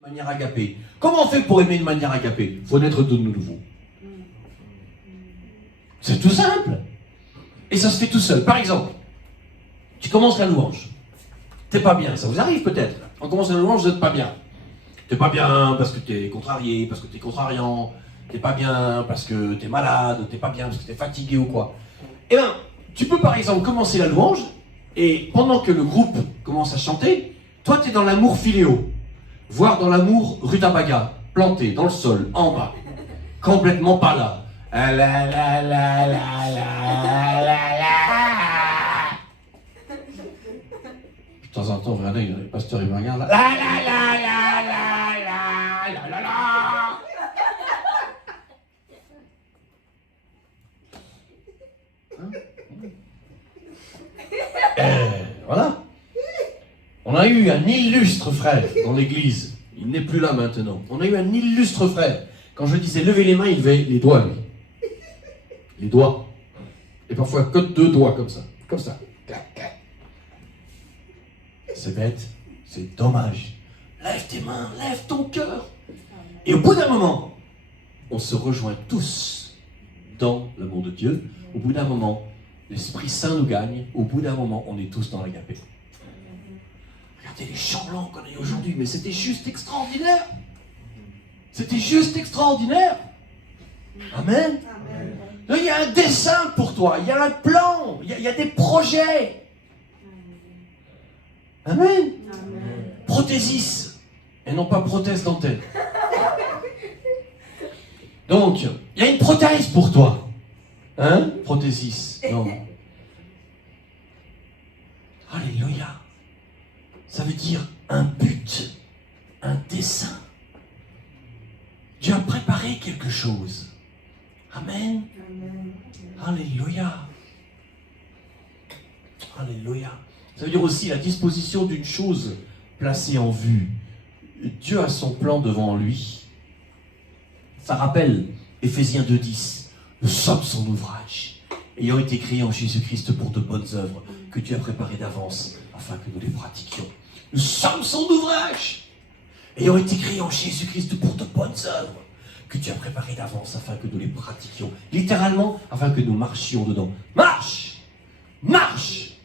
De manière agapée. Comment on fait pour aimer de manière agapée? Il faut naître de nouveau. C'est tout simple. Et ça se fait tout seul. Par exemple, tu commences la louange. T'es pas bien, ça vous arrive peut-être. On commence la louange, vous n'êtes pas bien. T'es pas bien parce que t'es contrarié, parce que t'es contrariant. T'es pas bien parce que t'es malade, t'es pas bien parce que t'es fatigué ou quoi. Eh bien, tu peux par exemple commencer la louange, et pendant que le groupe commence à chanter, toi t'es dans l'amour philéo. Voire dans l'amour rutabaga, planté dans le sol, en bas, complètement pas là. Ah la la la la la la la. De temps en temps, regardez, le pasteur il me regarde là. La la la la la la la la la. Voilà. On a eu un illustre frère dans l'église. Il n'est plus là maintenant. On a eu un illustre frère. Quand je disais lever les mains, il levait les doigts, lui. Les doigts. Et parfois que 2 doigts comme ça. Comme ça. Clac, clac. C'est bête. C'est dommage. Lève tes mains, lève ton cœur. Et au bout d'un moment, on se rejoint tous dans l'amour de Dieu. Au bout d'un moment, l'Esprit Saint nous gagne. Au bout d'un moment, on est tous dans l'agapé. Regardez les chants blancs qu'on a eu aujourd'hui, mais c'était juste extraordinaire. C'était juste extraordinaire. Amen. Là, il y a un dessein pour toi, il y a un plan, il y a des projets. Amen. Prothésis, et non pas prothèse dentaire. Donc, il y a une prothèse pour toi. Hein? Prothésis. Non. Alléluia. Ça veut dire un but, un dessein. Dieu a préparé quelque chose. Amen. Alléluia. Alléluia. Ça veut dire aussi la disposition d'une chose placée en vue. Dieu a son plan devant lui. Ça rappelle Éphésiens 2:10. Nous sommes son ouvrage, ayant été créés en Jésus-Christ pour de bonnes œuvres que Dieu a préparées d'avance afin que nous les pratiquions. Nous sommes son ouvrage, ayant été créés en Jésus-Christ pour de bonnes œuvres que Dieu a préparées d'avance afin que nous les pratiquions. Littéralement, afin que nous marchions dedans. Marche! Marche!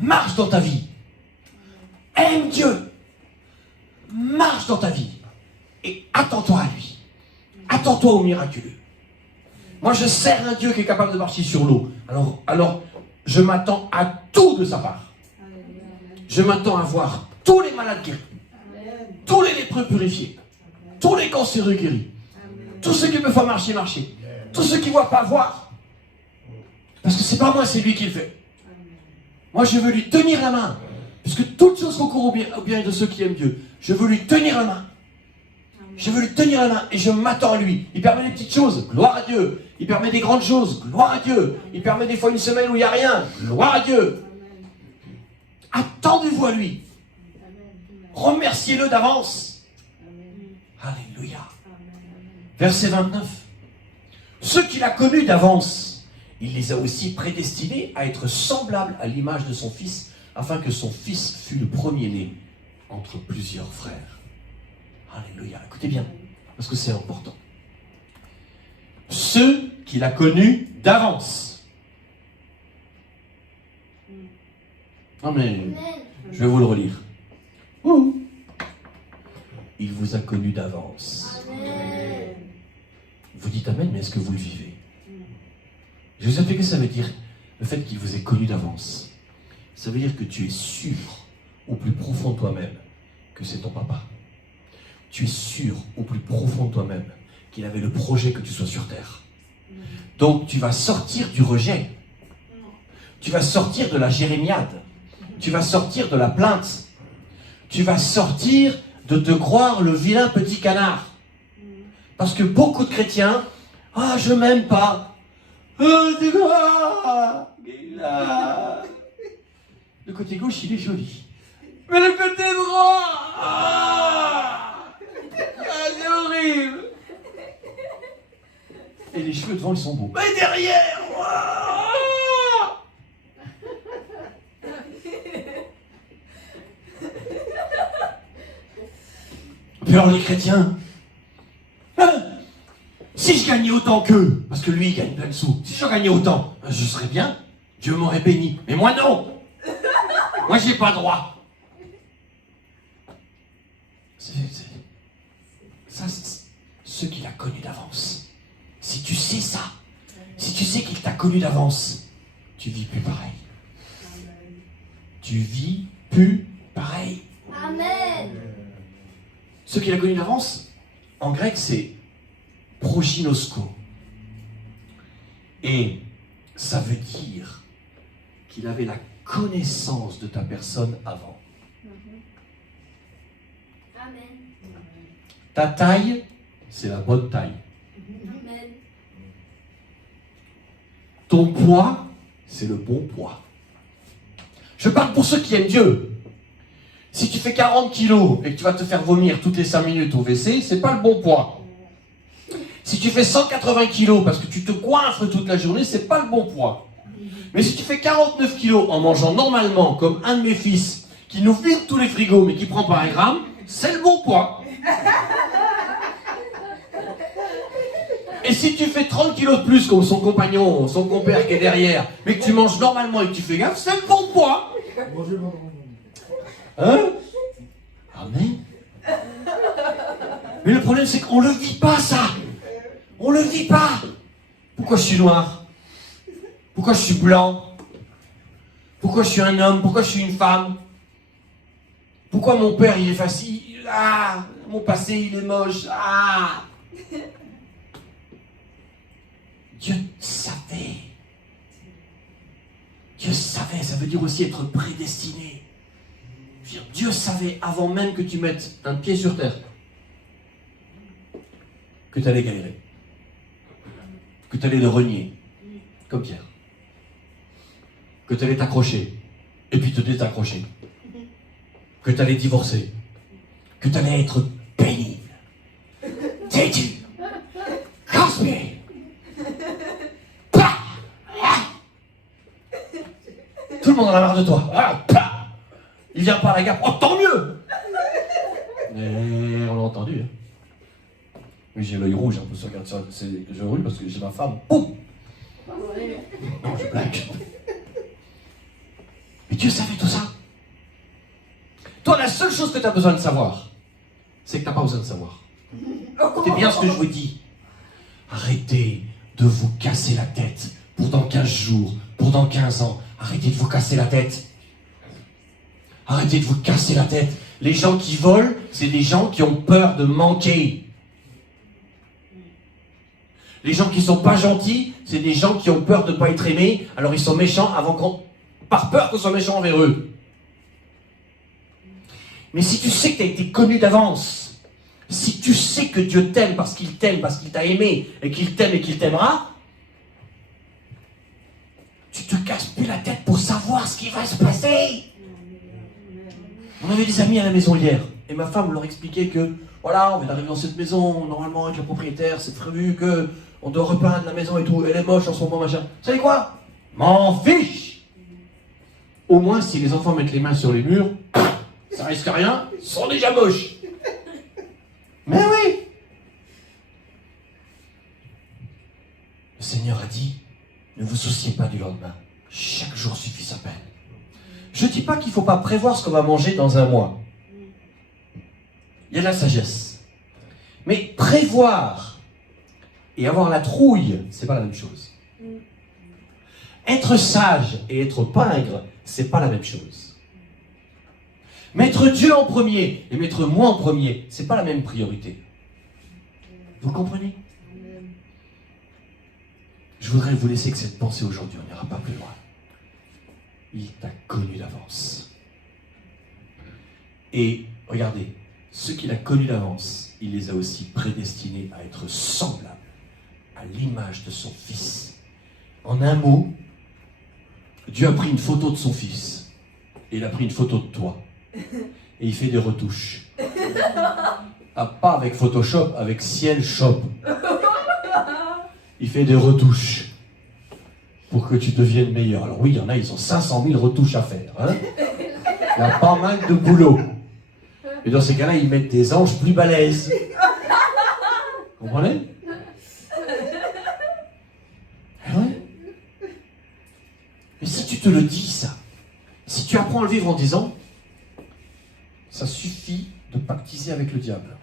Marche dans ta vie. Aime Dieu. Marche dans ta vie. Et attends-toi à lui. Attends-toi au miraculeux. Moi, je sers un Dieu qui est capable de marcher sur l'eau. Alors, je m'attends à tout de sa part. Je m'attends à voir tous les malades guéris, tous les lépreux purifiés, tous les cancéreux guéris, tous ceux qui ne peuvent pas marcher, tous ceux qui ne voient pas voir. Parce que c'est pas moi, c'est lui qui le fait. Moi, je veux lui tenir la main, puisque toutes choses concourent au bien de ceux qui aiment Dieu. Je veux lui tenir la main. Je veux lui tenir la main et je m'attends à lui. Il permet des petites choses, gloire à Dieu. Il permet des grandes choses, gloire à Dieu. Il permet des fois une semaine où il n'y a rien, gloire à Dieu. Attendez-vous à lui. Remerciez-le d'avance. Alléluia. Verset 29. Ceux qu'il a connus d'avance, il les a aussi prédestinés à être semblables à l'image de son Fils, afin que son Fils fût le premier-né entre plusieurs frères. Alléluia. Écoutez bien, parce que c'est important. Ceux qu'il a connus d'avance. Non mais, je vais vous le relire. Il vous a connus d'avance. Amen. Vous dites Amen, mais est-ce que vous le vivez? Je vais vous expliquer ce que ça veut dire, le fait qu'il vous ait connu d'avance. Ça veut dire que tu es sûr, au plus profond de toi-même, que c'est ton papa. Tu es sûr, au plus profond de toi-même, qu'il avait le projet que tu sois sur terre. Donc tu vas sortir du rejet. Tu vas sortir de la jérémiade. Tu vas sortir de la plainte. Tu vas sortir de te croire le vilain petit canard. Parce que beaucoup de chrétiens, je m'aime pas. C'est quoi? Le côté gauche, il est joli. Mais le côté droit, c'est horrible. Et les cheveux devant, ils sont beaux. Mais derrière, Puis alors les chrétiens, hein, si je gagnais autant qu'eux, parce que lui il gagne plein de sous, si je gagnais autant, je serais bien, Dieu m'aurait béni. Mais moi non. Moi j'ai pas droit. Ça, c'est ce qu'il a connu d'avance. Si tu sais ça, si tu sais qu'il t'a connu d'avance, tu vis plus pareil. Tu vis plus pareil. Amen. Ce qu'il a connu d'avance, en grec, c'est proginosko. Et ça veut dire qu'il avait la connaissance de ta personne avant. Amen. Ta taille, c'est la bonne taille. Amen. Ton poids, c'est le bon poids. Je parle pour ceux qui aiment Dieu. Si tu fais 40 kilos et que tu vas te faire vomir toutes les 5 minutes au WC, c'est pas le bon poids. Si tu fais 180 kilos parce que tu te coiffres toute la journée, c'est pas le bon poids. Mais si tu fais 49 kilos en mangeant normalement, comme un de mes fils, qui nous vide tous les frigos mais qui prend pas un gramme, c'est le bon poids. Et si tu fais 30 kilos de plus comme son compagnon, son compère qui est derrière, mais que tu manges normalement et que tu fais gaffe, c'est le bon poids. Hein? Amen. Mais le problème c'est qu'on le vit pas ça. On le vit pas. Pourquoi je suis noir? Pourquoi je suis blanc? Pourquoi je suis un homme? Pourquoi je suis une femme? Pourquoi mon père il est facile? Ah, mon passé il est moche. Ah. Dieu savait. Dieu savait, ça veut dire aussi être prédestiné. Je veux dire, Dieu savait avant même que tu mettes un pied sur terre que tu allais galérer, que tu allais le renier, comme Pierre, que tu allais t'accrocher, et puis te désaccrocher, que tu allais divorcer, que tu allais être pénible, têtu, casse-pied. Tout le monde en a marre de toi. Ah, il vient par la gare. Oh, tant mieux. Mais on l'a entendu. Hein. Mais j'ai l'œil rouge un peu sur ça. Je roule parce que j'ai ma femme. Boum. Non, je blague. Mais Dieu savait tout ça. Toi, la seule chose que tu as besoin de savoir, c'est que tu n'as pas besoin de savoir. Écoutez bien ce que je vous dis. Arrêtez de vous casser la tête pour dans 15 jours, pour dans 15 ans. Arrêtez de vous casser la tête. Arrêtez de vous casser la tête. Les gens qui volent, c'est des gens qui ont peur de manquer. Les gens qui sont pas gentils, c'est des gens qui ont peur de ne pas être aimés, alors ils sont méchants par peur qu'on soit méchant envers eux. Mais si tu sais que tu as été connu d'avance, si tu sais que Dieu t'aime parce qu'il t'a aimé, et qu'il t'aime et qu'il t'aimera, tu te casses plus la tête pour savoir ce qui va se passer. On avait des amis à la maison hier, et ma femme leur expliquait que, voilà, on vient d'arriver dans cette maison, normalement avec le propriétaire, c'est prévu que on doit repeindre la maison et tout, elle est moche en ce moment, machin. Vous savez quoi? M'en fiche. Au moins, si les enfants mettent les mains sur les murs, ça risque rien, ils sont déjà moches. Mais oui. Le Seigneur a dit, ne vous souciez pas du lendemain. Chaque jour suffit sa peine. Je ne dis pas qu'il ne faut pas prévoir ce qu'on va manger dans un mois. Il y a de la sagesse. Mais prévoir et avoir la trouille, c'est pas la même chose. Être sage et être pingre, c'est pas la même chose. Mettre Dieu en premier et mettre moi en premier, c'est pas la même priorité. Vous comprenez? Je voudrais vous laisser que cette pensée aujourd'hui, on n'ira pas plus loin. Il t'a connu d'avance. Et regardez, ceux qu'il a connus d'avance, il les a aussi prédestinés à être semblables à l'image de son Fils. En un mot, Dieu a pris une photo de son Fils. Et il a pris une photo de toi. Et il fait des retouches. Ah, pas avec Photoshop, avec Ciel Shop. Il fait des retouches pour que tu deviennes meilleur. Alors oui, il y en a, ils ont 500 000 retouches à faire. Hein, il y a pas mal de boulot. Et dans ces cas-là, ils mettent des anges plus balèzes. Vous comprenez? Ah ouais. Mais si tu te le dis, ça, si tu apprends à le vivre en disant, ça suffit de pactiser avec le diable.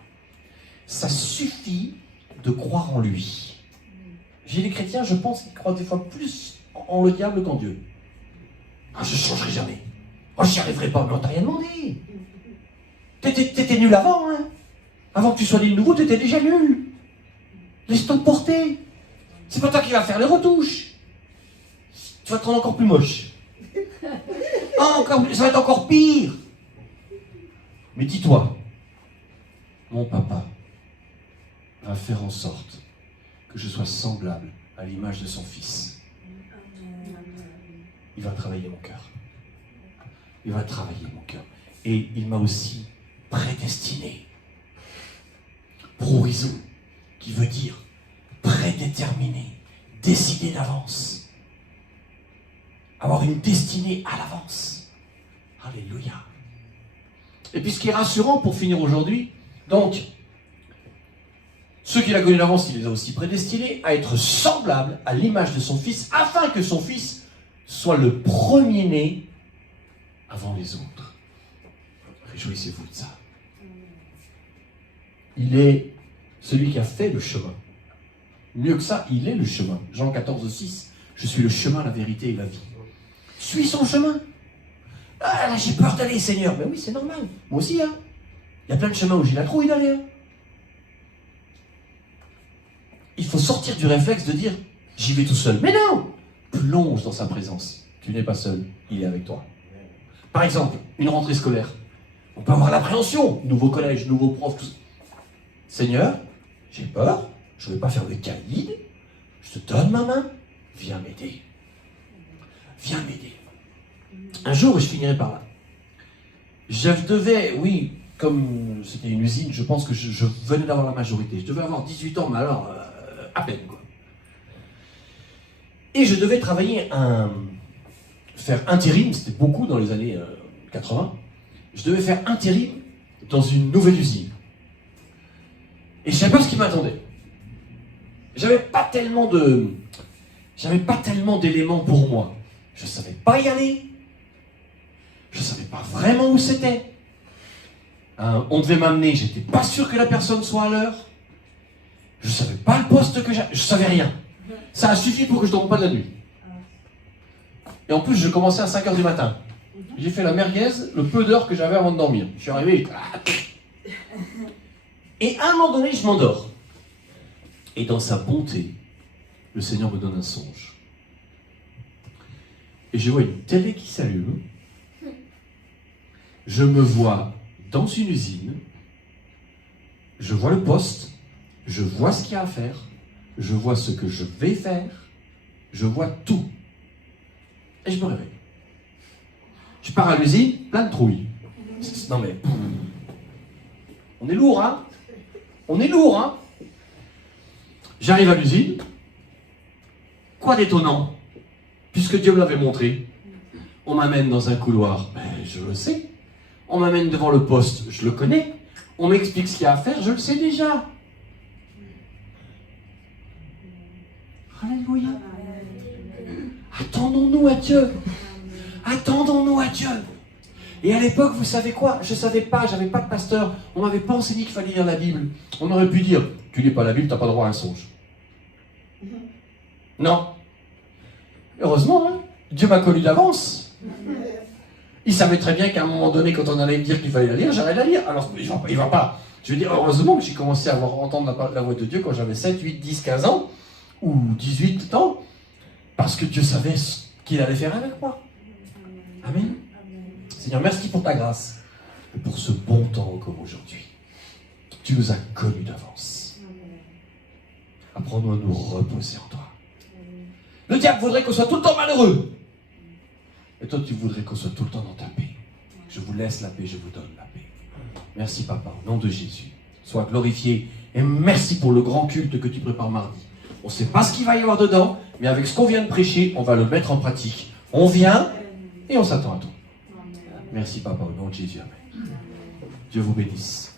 Ça suffit de croire en lui. J'ai des chrétiens, je pense, qui croient des fois plus en le diable qu'en Dieu. Ah, je ne changerai jamais. Oh, j'y arriverai pas. Mais on t'a rien demandé. T'étais nul avant, hein. Avant que tu sois né de nouveau, t'étais déjà nul. Laisse-toi porter. C'est pas toi qui vas faire les retouches. Tu vas te rendre encore plus moche. Ah, ça va être encore pire. Mais dis-toi, mon papa va faire en sorte que je sois semblable à l'image de son fils. Il va travailler mon cœur. Il va travailler mon cœur. Et il m'a aussi prédestiné. Proviso, qui veut dire prédéterminé, décidé d'avance. Avoir une destinée à l'avance. Alléluia. Et puis ce qui est rassurant pour finir aujourd'hui, donc, ceux qu'il a connus d'avance, il les a aussi prédestinés à être semblables à l'image de son fils, afin que son fils soit le premier-né avant les autres. Réjouissez-vous de ça. Il est celui qui a fait le chemin. Mieux que ça, il est le chemin. Jean 14, 6. Je suis le chemin, la vérité et la vie. Suis son chemin. Ah là, j'ai peur d'aller, Seigneur. Ben oui, c'est normal. Moi aussi, hein. Il y a plein de chemins où j'ai la trouille d'aller. Hein. Il faut sortir du réflexe de dire, j'y vais tout seul. Mais non! Plonge dans sa présence. Tu n'es pas seul, il est avec toi. Par exemple, une rentrée scolaire. On peut avoir l'appréhension. Nouveau collège, nouveau prof, tout ça. Seigneur, j'ai peur. Je ne vais pas faire le caïd. Je te donne ma main. Viens m'aider. Viens m'aider. Un jour, je finirai par là. Je devais, oui, comme c'était une usine, je pense que je venais d'avoir la majorité. Je devais avoir 18 ans, mais alors, à peine, quoi. Et je devais travailler faire intérim, c'était beaucoup dans les années 80. Je devais faire intérim dans une nouvelle usine. Et je ne savais pas ce qui m'attendait. J'avais pas tellement d'éléments pour moi. Je ne savais pas y aller. Je ne savais pas vraiment où c'était. On devait m'amener, j'étais pas sûr que la personne soit à l'heure. Je ne savais pas le poste que j'avais. Je ne savais rien. Ça a suffi pour que je ne dorme pas de la nuit. Et en plus, je commençais à 5h du matin. J'ai fait la merguez le peu d'heures que j'avais avant de dormir. Je suis arrivé. Et à un moment donné, je m'endors. Et dans sa bonté, le Seigneur me donne un songe. Et je vois une télé qui s'allume. Je me vois dans une usine. Je vois le poste. Je vois ce qu'il y a à faire. Je vois ce que je vais faire. Je vois tout. Et je me réveille. Je pars à l'usine, plein de trouilles. Non mais... On est lourd, hein? On est lourd, hein? J'arrive à l'usine. Quoi d'étonnant? Puisque Dieu me l'avait montré. On m'amène dans un couloir. Ben, je le sais. On m'amène devant le poste. Je le connais. On m'explique ce qu'il y a à faire. Je le sais déjà. Alléluia. Attendons-nous à Dieu. Attendons-nous à Dieu. Et à l'époque, vous savez quoi? Je ne savais pas, j'avais pas de pasteur. On ne m'avait pas enseigné qu'il fallait lire la Bible. On aurait pu dire, tu lis pas la Bible, tu n'as pas droit à un songe. Non. Heureusement, hein, Dieu m'a connu d'avance. Il savait très bien qu'à un moment donné, quand on allait me dire qu'il fallait la lire, j'allais la lire. Alors, il va pas. Je veux dire, heureusement que j'ai commencé à entendre la voix de Dieu quand j'avais 7, 8, 10, 15 ans, ou 18 ans, parce que Dieu savait ce qu'il allait faire avec moi. Amen. Seigneur, merci pour ta grâce et pour ce bon temps comme aujourd'hui. Tu nous as connus d'avance. Apprends-nous à nous reposer en toi. Le diable voudrait qu'on soit tout le temps malheureux. Et toi, tu voudrais qu'on soit tout le temps dans ta paix. Je vous laisse la paix, je vous donne la paix. Merci, Papa, au nom de Jésus. Sois glorifié. Et merci pour le grand culte que tu prépares mardi. On ne sait pas ce qu'il va y avoir dedans, mais avec ce qu'on vient de prêcher, on va le mettre en pratique. On vient et on s'attend à toi. Merci, Papa, au nom de Jésus. Amen. Dieu vous bénisse.